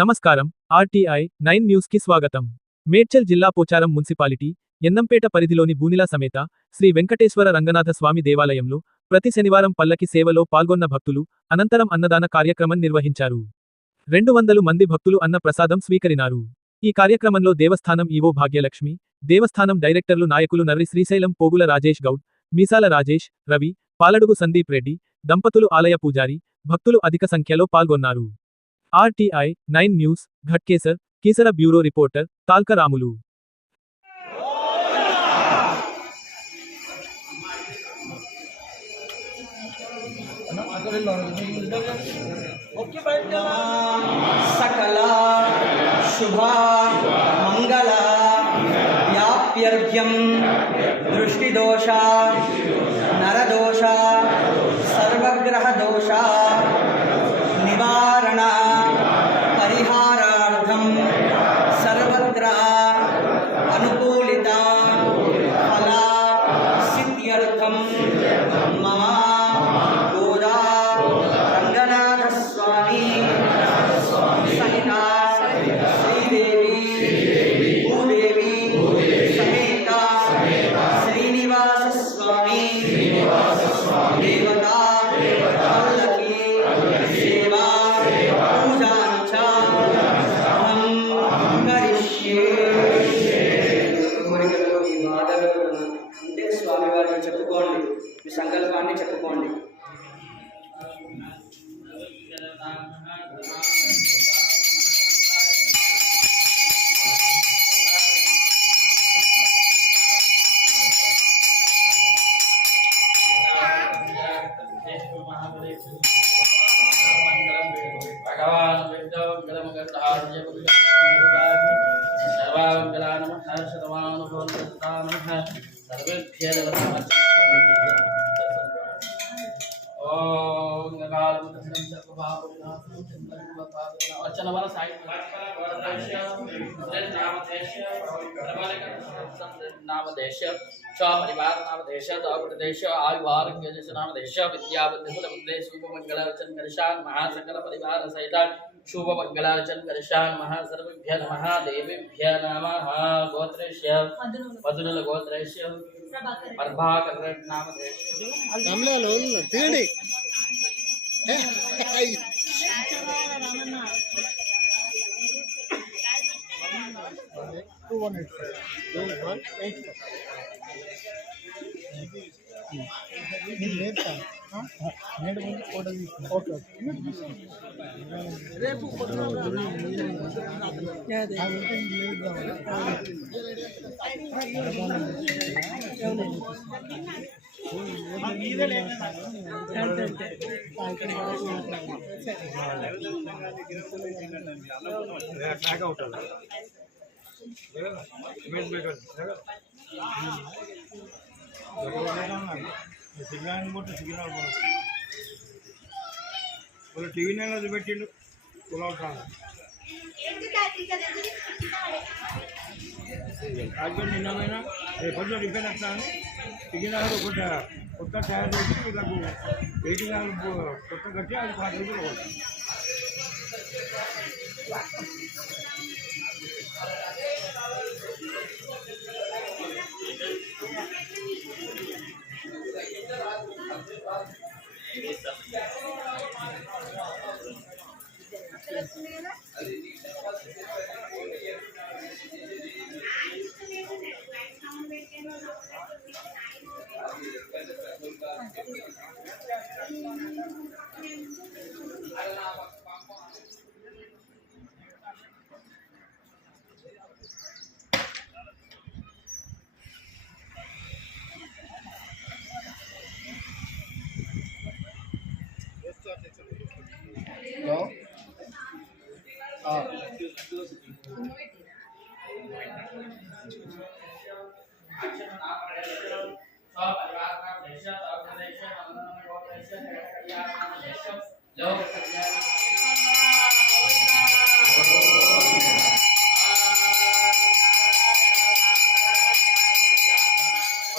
నమస్కారం. RTI 9 news కి స్వాగతం. మేడ్చల్ జిల్లా పోచారం మున్సిపాలిటీ ఎన్నంపేట పరిధిలోని బూనిలా సమేత శ్రీ వెంకటేశ్వర రంగనాథ స్వామి దేవాలయంలో ప్రతి శనివారం పల్లకి సేవలో పాల్గొన్న భక్తులు అనంతరం అన్నదాన కార్యక్రమం నిర్వహించారు. 200 మంది భక్తులు అన్న ప్రసాదం స్వీకరినారు. ఈ కార్యక్రమంలో దేవస్థానం ఈవో భాగ్యలక్ష్మి, దేవస్థానం డైరెక్టర్లు నాయకులు నర్రి శ్రీశైలం, పోగుల రాజేష్ గౌడ్, మీసాల రాజేష్, రవి, పాలడుగు సందీప్ రెడ్డి దంపతులు, ఆలయ పూజారి, భక్తులు అధిక సంఖ్యలో పాల్గొన్నారు. RTI 9 news, Ghatkesar, Keesara bureau reporter Talka Ramulu. సకల శుభ మంగళ వ్యాప్యర్ఘ్యం దృష్టిదోష నరదోష సర్వగ్రహ దోష నివారణ పరిహారార్థం సర్వత్ర అనుకూలిత ఫల సిద్ధ్యర్థం మమ గోదా రంగనాథ స్వామి సహిత శ్రీదేవి భూదేవి సమేత శ్రీనివాస స్వామి దేవతా పల్లకి సేవా పూజాంచ అహం కరిష్యే. కోరికలు మీ బాధలు అంటే స్వామివారిని చెప్పుకోండి, మీ సంకల్పాన్ని చెప్పుకోండి. नामदेश स्वपरिवार नामदेश प्रदेश आयुवारोग्य नामदेश विद्याबुद्धिमुलबुद्धे शुभमंगलार्चन करिष्यामि महासकल परिवार सहित शुभमंगलार्चन करिष्यामि महासर्वेभ्यः नमः देवेभ्यः नमः गोत्रेश्य मधुनल गोत्रेश्य प्रभाकर नामदेश हमला लोल तीडी రేపు టీవీ నైన్ పెట్టిండు హస్బెండ్ నిన్నమైనా కొంచెం రిపేర్ వస్తాను సిగ్నల్ కొత్త తయారు చేసి వీళ్ళకు వెయిటింగ్ కొత్త కట్టి అది 5 రోజులు కొట్టాను.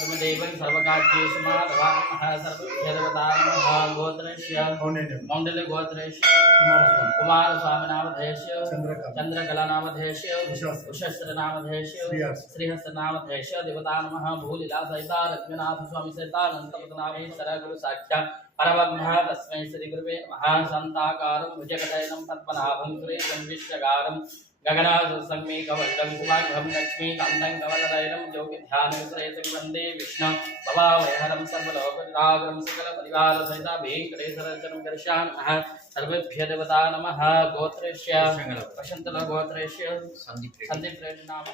सर्वदेवं सर्वकार्येषु माधवाः सर्वदेवताः गोत्रस्य मण्डलगोत्रस्य कुमारस्वामिनामधेयस्य चन्द्रकलानामधेयस्य उषस्रनामधेयस्य श्रीहस्रनामधेयस्य देवता नमः भूलिलासहिता रश्मिनाथ स्वामी सहितानन्तपदनामेश्वर गुरु साक्षात् परब्रह्म तस्मै श्री गुरुवे नमः शान्ताकारं भुजगशयनं पद्मनाभं सुरेशं विश्वकारं गगनासंमे कवलं शुभांगं लक्ष्मीकान्तं कवलदैरं योगिध्यानविश्रेषं वन्दे विष्णु भवावयहरं सर्वलोकविरागं सकलपरिवारसहिता वेङ्कटेश्वरचरणं गच्छामः सर्वेभ्यः देवता नमः गोत्रस्य वसन्तलगोत्रस्य सन्दीप्रेणाम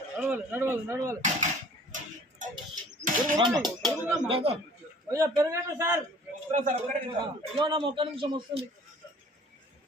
పెరగండి సార్ ఒక్క నిమిషం వస్తుంది